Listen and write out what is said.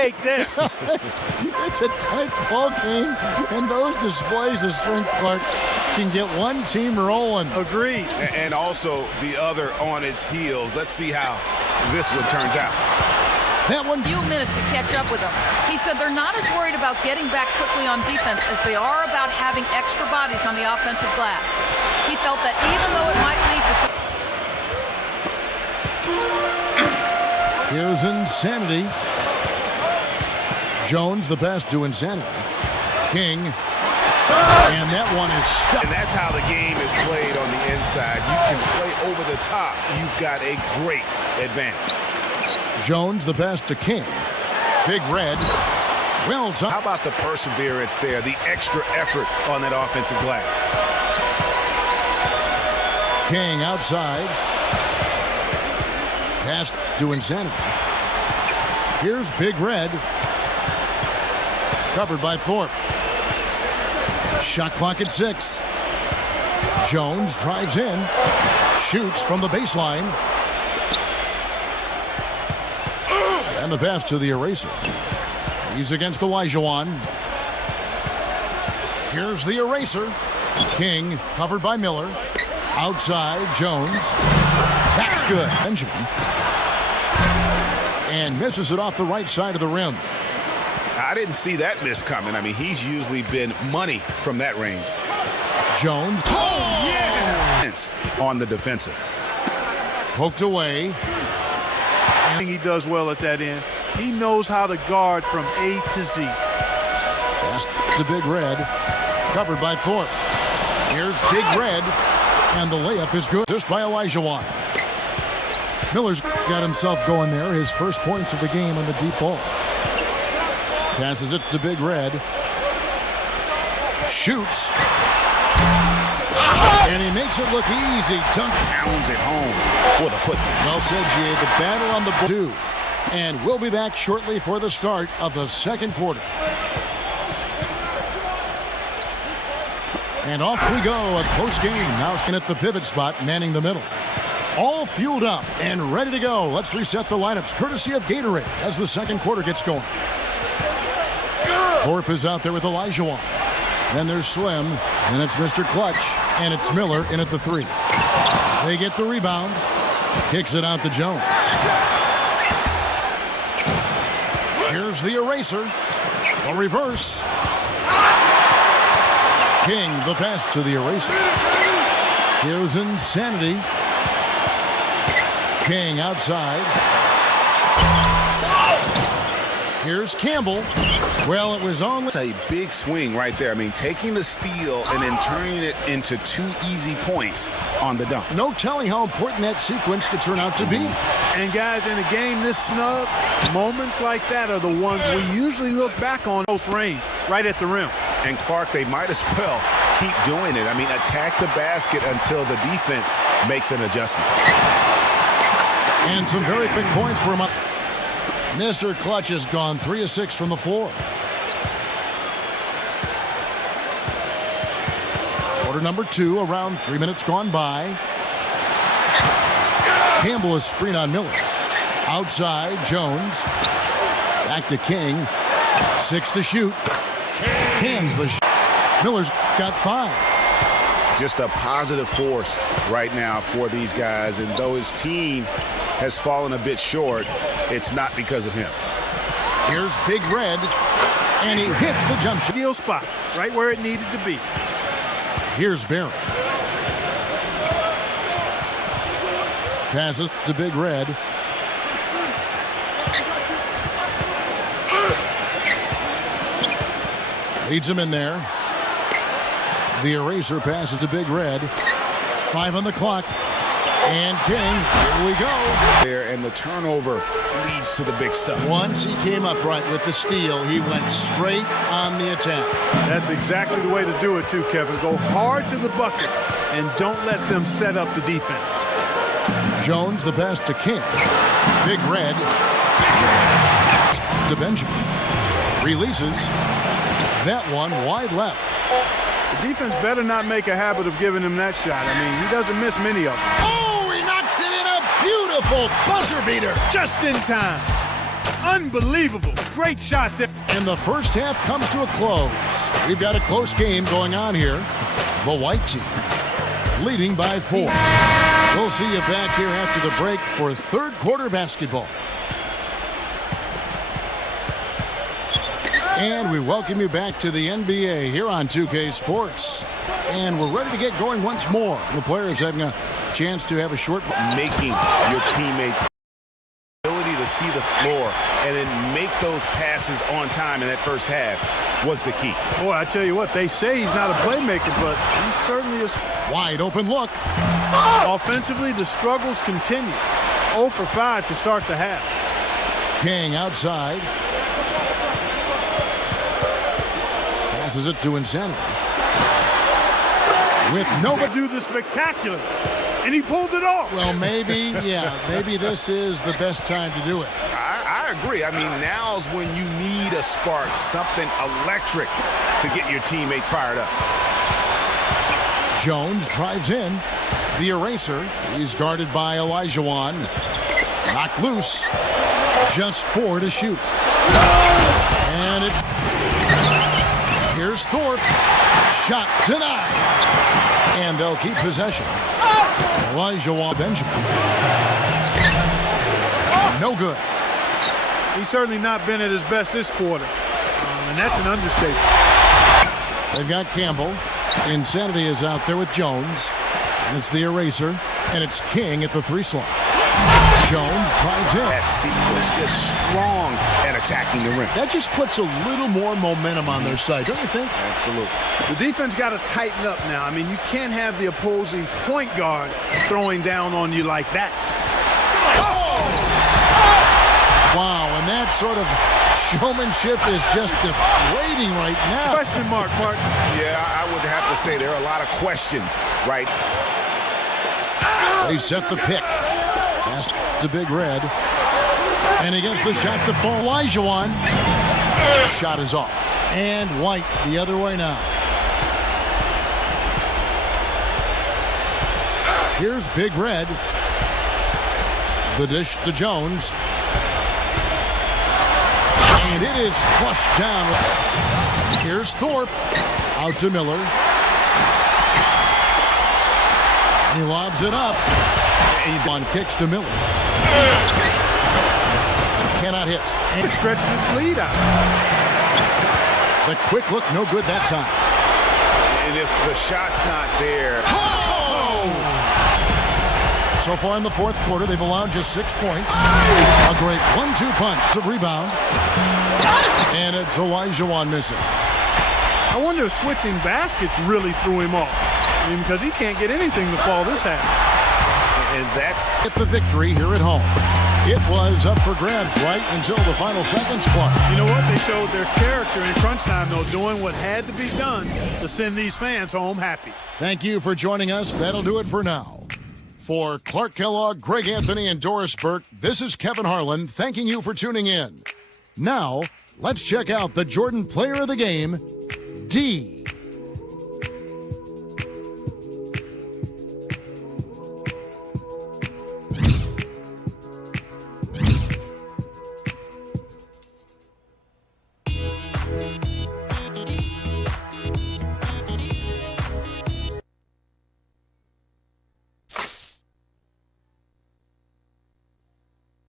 Take this. It's a tight ball game, and those displays of strength, Clark, can get one team rolling. Agreed. And also the other on its heels. Let's see how this one turns out. That one. Few minutes to catch up with them. He said they're not as worried about getting back quickly on defense as they are about having extra bodies on the offensive glass. He felt that even though it might lead to... Here's Insanity. Jones, the pass to Insanity. King. And that one is stuck. And that's how the game is played on the inside. You can play over the top. You've got a great advantage. Jones, the pass to King. Big Red. Well done. How about the perseverance there, the extra effort on that offensive glass? King outside. Pass to Insanity. Here's Big Red. Covered by Thorpe. Shot clock at 6. Jones drives in. Shoots from the baseline. And the pass to the eraser. He's against Olajuwon. Here's the eraser. King covered by Miller. Outside, Jones. Taps good. Benjamin. And misses it off the right side of the rim. I didn't see that miss coming. I mean, he's usually been money from that range. Jones. Oh, yeah! On the defensive. Poked away. I think he does well at that end. He knows how to guard from A to Z. Pass to Big Red. Covered by Thorpe. Here's Big Red. And the layup is good. Just by Olajuwon. Miller's got himself going there. His first points of the game on the deep ball. Passes it to Big Red. Shoots. And he makes it look easy. Dunk. Pounds it home for the football. Well said, G.A. The battle on the board. And we'll be back shortly for the start of the second quarter. And off we go. A close game. Now at the pivot spot, manning the middle. All fueled up and ready to go. Let's reset the lineups, courtesy of Gatorade, as the second quarter gets going. Thorpe is out there with Olajuwon. Then there's Slim, and it's Mr. Clutch, and it's Miller in at the 3. They get the rebound. Kicks it out to Jones. Here's the eraser. The reverse. King, the pass to the eraser. Here's Insanity. King outside. Here's Campbell. Well, it was only... It's a big swing right there. I mean, taking the steal and then turning it into 2 easy points on the dunk. No telling how important that sequence could turn out to be. And guys, in a game this snug, moments like that are the ones we usually look back on close range, right at the rim. And Clark, they might as well keep doing it. I mean, attack the basket until the defense makes an adjustment. And some very big points for him. Mr. Clutch has gone 3 of 6 from the floor. Quarter number 2, around 3 minutes gone by. Campbell is screen on Miller. Outside, Jones. Back to King. 6 to shoot. Cans the shot. Miller's got 5. Just a positive force right now for these guys. And though his team has fallen a bit short, it's not because of him. Here's Big Red, and he hits the jump shot. Ideal spot, right where it needed to be. Here's Barry. Passes to Big Red. Leads him in there. The eraser passes to Big Red. 5 on the clock. And King, here we go. There, and the turnover leads to the big stuff. Once he came up right with the steal, he went straight on the attack. That's exactly the way to do it too, Kevin. Go hard to the bucket and don't let them set up the defense. Jones, the pass to King. Big Red. To Benjamin. Releases. That one wide left. The defense better not make a habit of giving him that shot. I mean, he doesn't miss many of them. Oh, he knocks it in, a beautiful buzzer beater. Just in time. Unbelievable. Great shot there. And the first half comes to a close. We've got a close game going on here. The white team leading by 4. We'll see you back here after the break for third quarter basketball. And we welcome you back to the NBA here on 2K Sports. And we're ready to get going once more. The players having a chance to have a short... Making your teammates ability to see the floor and then make those passes on time in that first half was the key. Boy, I tell you what, they say he's not a playmaker, but he certainly is. Wide open look. Offensively, the struggles continue. 0 for 5 to start the half. King outside. Passes it to Insanity. With nobody. Do the spectacular. And he pulled it off. Well, maybe, yeah, maybe this is the best time to do it. I agree. I mean, now's when you need a spark, something electric to get your teammates fired up. Jones drives in. The eraser. He's guarded by Olajuwon. Knocked loose. Just 4 to shoot. And it. Here's Thorpe. Shot denied. And they'll keep possession. Olajuwon Benjamin. No good. He's certainly not been at his best this quarter. And that's an understatement. They've got Campbell. Insanity is out there with Jones. And it's the eraser. And it's King at the 3 slot. Jones drives in. That sequence just strong at attacking the rim. That just puts a little more momentum on their side, don't you think? Absolutely. The defense got to tighten up now. I mean, you can't have the opposing point guard throwing down on you like that. Wow, and that sort of showmanship is just deflating right now. Question mark, Mark. Yeah, I would have to say there are a lot of questions, right? They set the pick. Pass to Big Red. And he gets the shot to fall. Olajuwon. Shot is off. And White the other way now. Here's Big Red. The dish to Jones. And it is flushed down. Here's Thorpe. Out to Miller. He lobs it up. On kicks to Miller. Cannot hit. And stretches his lead out. The quick look, no good that time. And if the shot's not there. So far in the fourth quarter, they've allowed just 6 points. A great 1-2 punch to rebound. And it's Olajuwon missing. I wonder if switching baskets really threw him off. I mean, because he can't get anything to fall this half. And that's Get the victory here at home. It was up for grabs right until the final seconds, Clark. You know what? They showed their character in crunch time, though, doing what had to be done to send these fans home happy. Thank you for joining us. That'll do it for now. For Clark Kellogg, Greg Anthony, and Doris Burke, this is Kevin Harlan thanking you for tuning in. Now, let's check out the Jordan Player of the Game, D.